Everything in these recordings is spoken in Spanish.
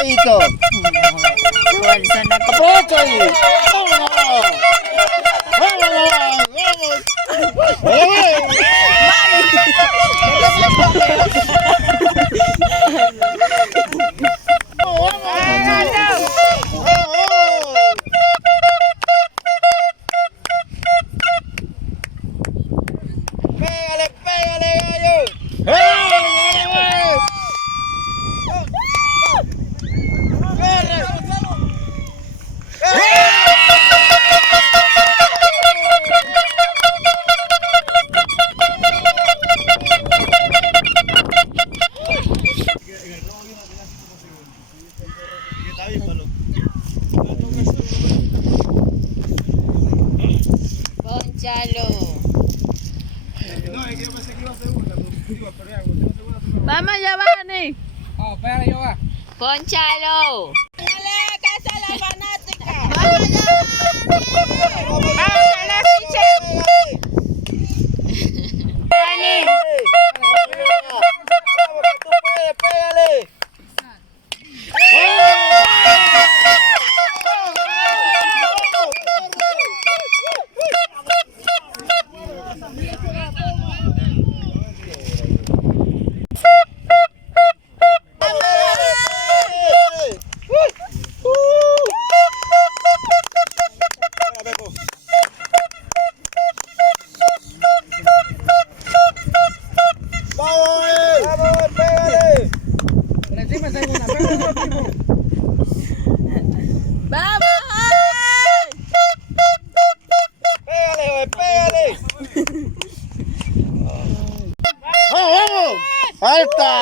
Apretadito. Fuerza, no. Aprovecha ahí. Vámonos. Vámonos. Vamos. Pégale, pégale, gallo. Pónchalo. No, es que yo pensé que iba a segunda, porque iba a pelear, Vamos, Giovanni. Oh, espérate, yo va. Pónchalo. ¡Falta!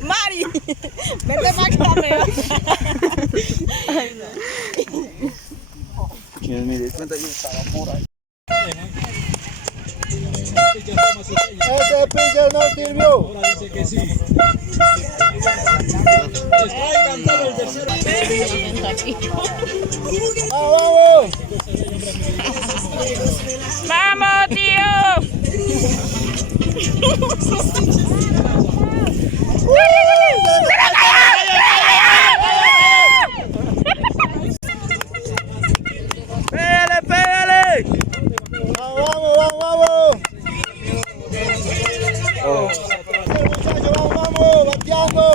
Mari, vete para acá, mira. ¿Quién me di cuenta que estaba por ahí? Ese pitcher no sirvió. Ahora dice que sí. Strike cantado el tercero. ¡Vamos! Vamos, tío. ¡Pégale, pégale! ¡Vamos, vamos, vamos! Muchachos, vamos, vamos, bateando.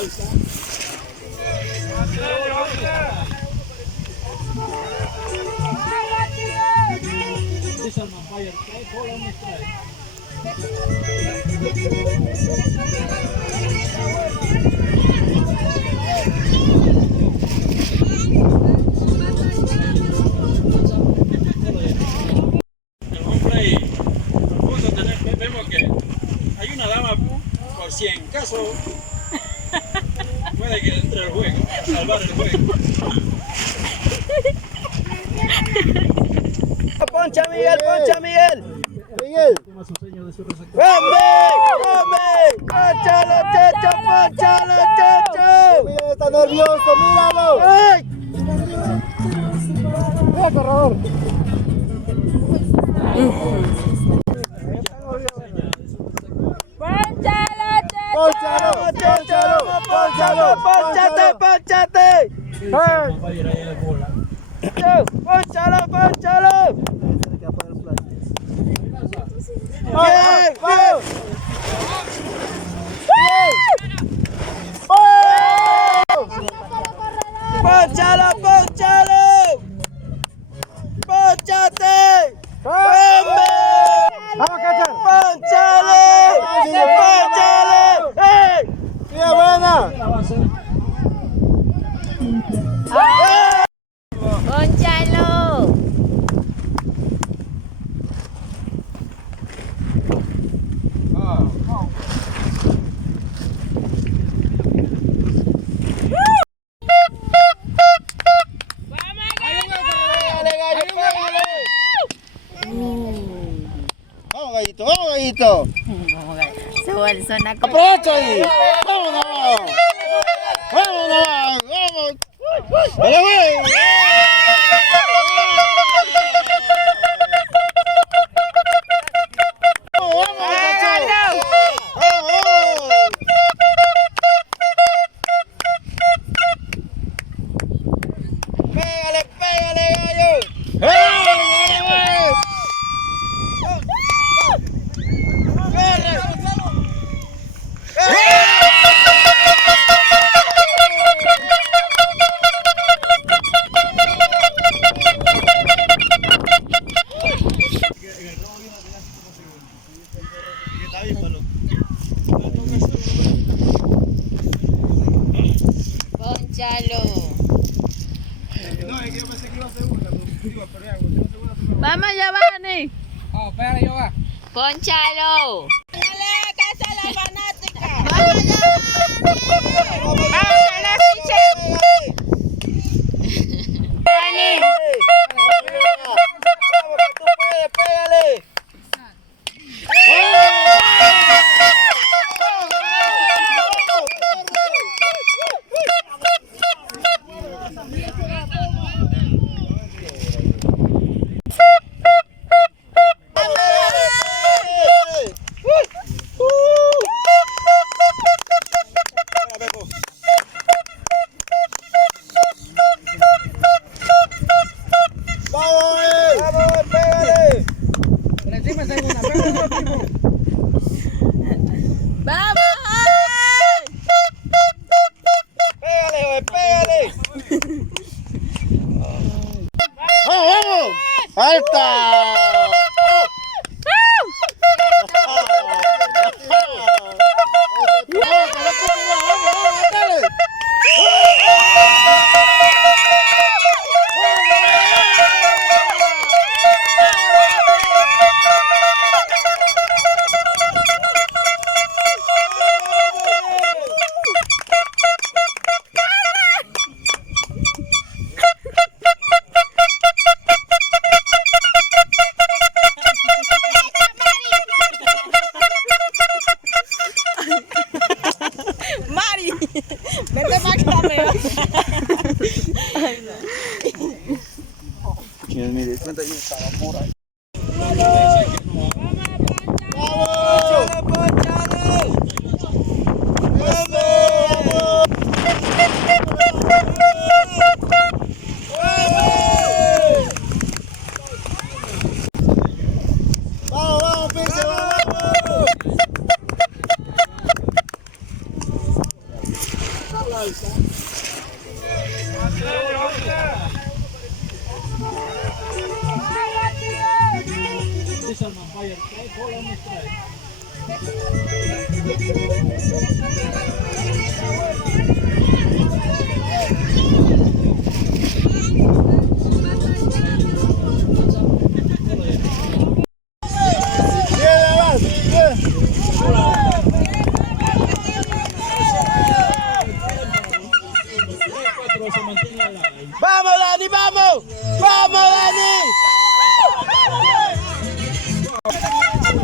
El hombre vamos a tener, vemos que hay una dama por si en caso puede que entre el juego, salvar el juego. Poncha Miguel, poncha Miguel. Miguel. ¡Hombre! ¡Hombre! ¡Ponchalo, Checho! ¡Ponchalo, Checho! Miguel está nervioso, míralo. ¡Ay! ¡Mira, corredor! ¡Ponchalo, Checho! ¡Ponchalo! ¡Ponchate, ponchate! ¡Ponchalo, ponchalo! ¡Bien! ¡Bien! ¡Ponchalo, ponchalo! ¡Ponchate! ¡Hombre! ¡Ponchale! ¡Ponchale! ¡Ey! ¡Mira, buena! Ponchalo. ¡Vamos, gallito! ¡Vamos, gallito! Suena ¡Aprovecha ahí! ¡Vámonos! ¡Vámonos! ¡Vamos! ¡Dale, güey! ¡Vamos, muchachos! ¡Vamos! ¡Pégale, pégale, gallo! Ponchalo. No, es que yo pensé que iba a segunda, pero iba a perder algo. Tengo segunda, pero- Vamos, Giovanni. Oh, espérate, yo va. Ponchalo. Mari, vete para acá, mira. Mire, cuenta que estaba por ahí. alta. This one on fire. Try, hold on, try. Viene más, viene. Cuatro se mantiene al aire. ¡Vamos, Dani, vamos! ¡Vamos, Dani!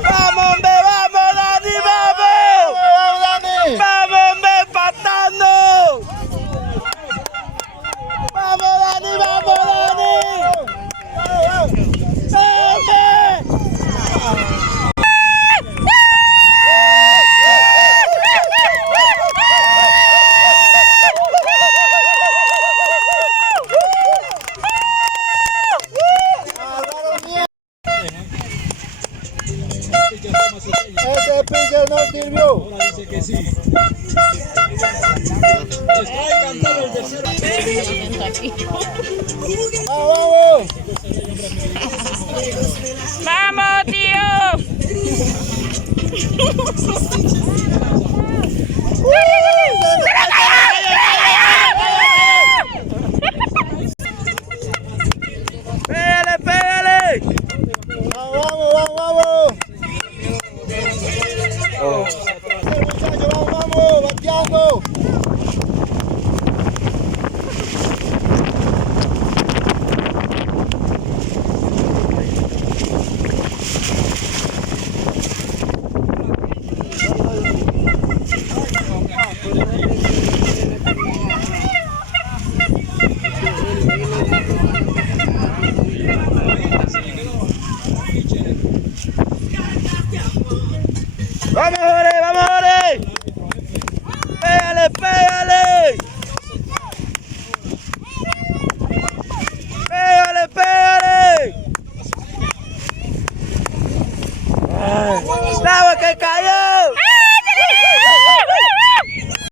¡Vamos, hombre, vamos, Dani, vamos! ¡Vamos, Dani! ¡Vamos, hombre, empatando! ¡Vamos, Dani, vamos, Dani! ¡Hombre! Ese pitcher no sirvió. Ahora dice que sí. Strike cantado el tercero. ¡Vamos! ¡Vamos, tío!